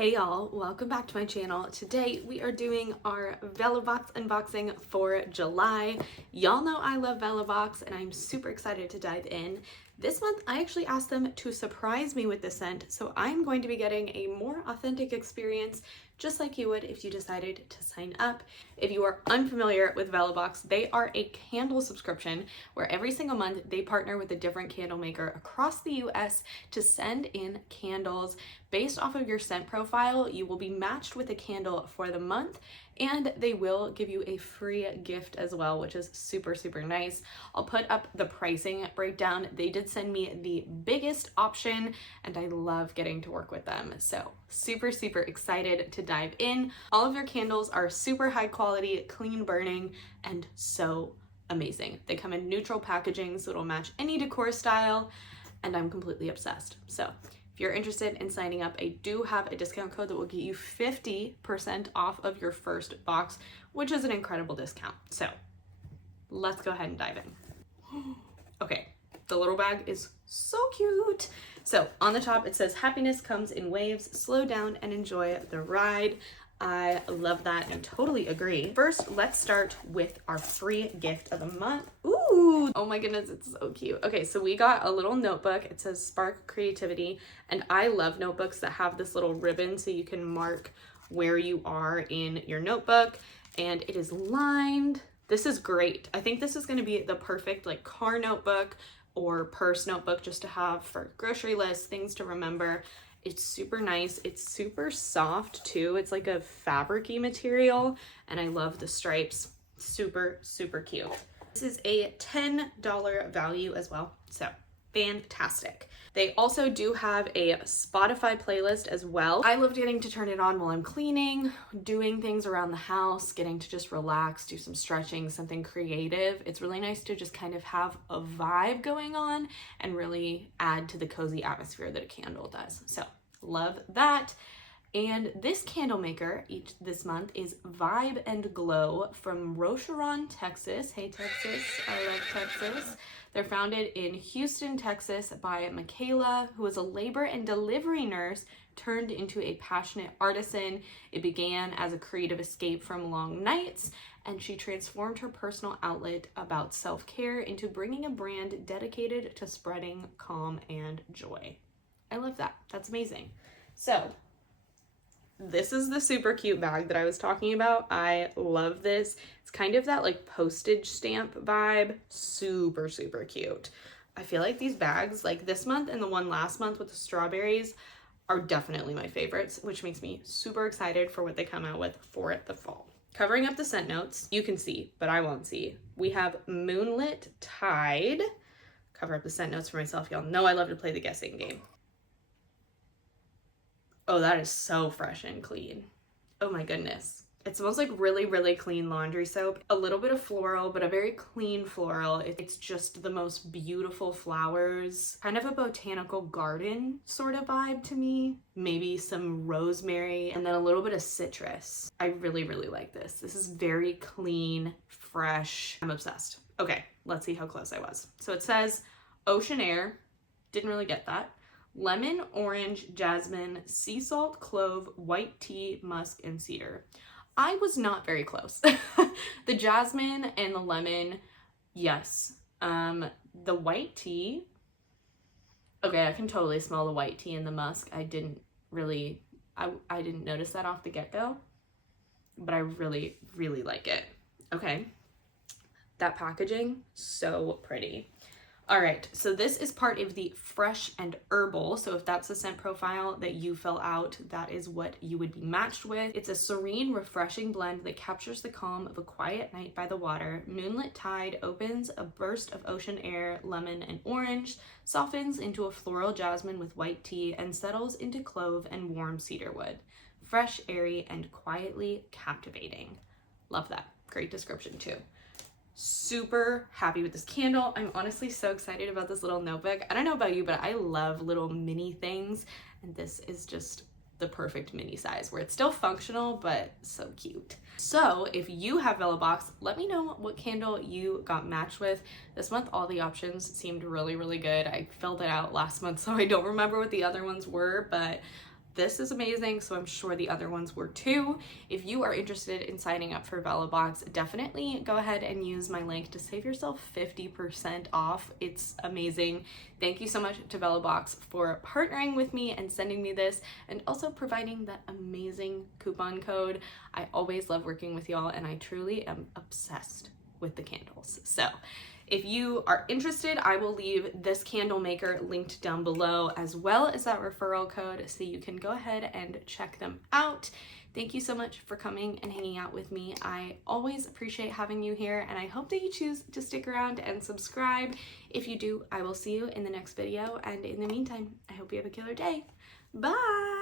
Hey y'all, welcome back to my channel. Today we are doing our Vellabox unboxing for July. Y'all know I love Vellabox and I'm super excited to dive in. This month I actually asked them to surprise me with the scent, so I'm going to be getting a more authentic experience just like you would if you decided to sign up. If you are unfamiliar with Vellabox, they are a candle subscription where every single month they partner with a different candle maker across the US to send in candles. Based off of your scent profile, you will be matched with a candle for the month, and they will give you a free gift as well, which is super, super nice. I'll put up the pricing breakdown. They did send me the biggest option, and I love getting to work with them. So super, super excited to dive in. All of your candles are super high quality, clean burning, and so amazing. They come in neutral packaging, so it'll match any decor style, and I'm completely obsessed. So if you're interested in signing up, I do have a discount code that will get you 50% off of your first box, which is an incredible discount. So let's go ahead and dive in. Okay, the little bag is so cute. So on the top, it says, "Happiness comes in waves, slow down and enjoy the ride." I love that and totally agree. First, let's start with our free gift of the month. Ooh, oh my goodness, it's so cute. Okay, so we got a little notebook. It says Spark Creativity, and I love notebooks that have this little ribbon so you can mark where you are in your notebook, and it is lined. This is great. I think this is gonna be the perfect like car notebook or purse notebook just to have for grocery lists, things to remember. It's super nice. It's super soft too. It's like a fabric-y material, and I love the stripes. Super, super cute. This is a $10 value as well, so fantastic. They also do have a Spotify playlist as well. I love getting to turn it on while I'm cleaning, doing things around the house, getting to just relax, do some stretching, something creative. It's really nice to just kind of have a vibe going on and really add to the cozy atmosphere that a candle does. So love that. And this candle maker this month is Vibe and Glow from Rocheron, Texas. Hey Texas, I love Texas. They're founded in Houston, Texas by Michaela, who is a labor and delivery nurse turned into a passionate artisan. It began as a creative escape from long nights, and she transformed her personal outlet about self-care into bringing a brand dedicated to spreading calm and joy. I love that. That's amazing. So this is the super cute bag that I was talking about. I love this. It's kind of that like postage stamp vibe. Super, super cute. I feel like these bags, like this month and the one last month with the strawberries, are definitely my favorites, which makes me super excited for what they come out with for the fall. Covering up the scent notes, you can see, but I won't see. We have Moonlit Tide. Cover up the scent notes for myself. Y'all know I love to play the guessing game. Oh, that is so fresh and clean. Oh my goodness. It smells like really, really clean laundry soap. A little bit of floral, but a very clean floral. It's just the most beautiful flowers. Kind of a botanical garden sort of vibe to me. Maybe some rosemary and then a little bit of citrus. I really, really like this. This is very clean, fresh. I'm obsessed. Okay, let's see how close I was. So it says Ocean Air. Didn't really get that. Lemon, orange, jasmine, sea salt, clove, white tea, musk, and cedar. I was not very close. The jasmine and the lemon, yes. The white tea, okay, I can totally smell the white tea and the musk. I didn't notice that off the get-go, but I really, really like it. Okay, that packaging, so pretty. All right, so this is part of the fresh and herbal. So if that's the scent profile that you fill out, that is what you would be matched with. It's a serene, refreshing blend that captures the calm of a quiet night by the water. Moonlit Tide opens a burst of ocean air, lemon and orange, softens into a floral jasmine with white tea, and settles into clove and warm cedar wood. Fresh, airy, and quietly captivating. Love that. Great description too. Super happy with this candle. I'm honestly so excited about this little notebook. I don't know about you, but I love little mini things, and this is just the perfect mini size where it's still functional but so cute. So if you have Vellabox, let me know what candle you got matched with. This month all the options seemed really, really good. I filled it out last month, so I don't remember what the other ones were, but this is amazing, so I'm sure the other ones were too. If you are interested in signing up for Vellabox, definitely go ahead and use my link to save yourself 50% off. It's amazing. Thank you so much to Vellabox for partnering with me and sending me this, and also providing that amazing coupon code. I always love working with y'all, and I truly am obsessed with the candles. So if you are interested, I will leave this candle maker linked down below, as well as that referral code, so you can go ahead and check them out. Thank you so much for coming and hanging out with me. I always appreciate having you here, and I hope that you choose to stick around and subscribe. If you do, I will see you in the next video, and in the meantime, I hope you have a killer day. Bye!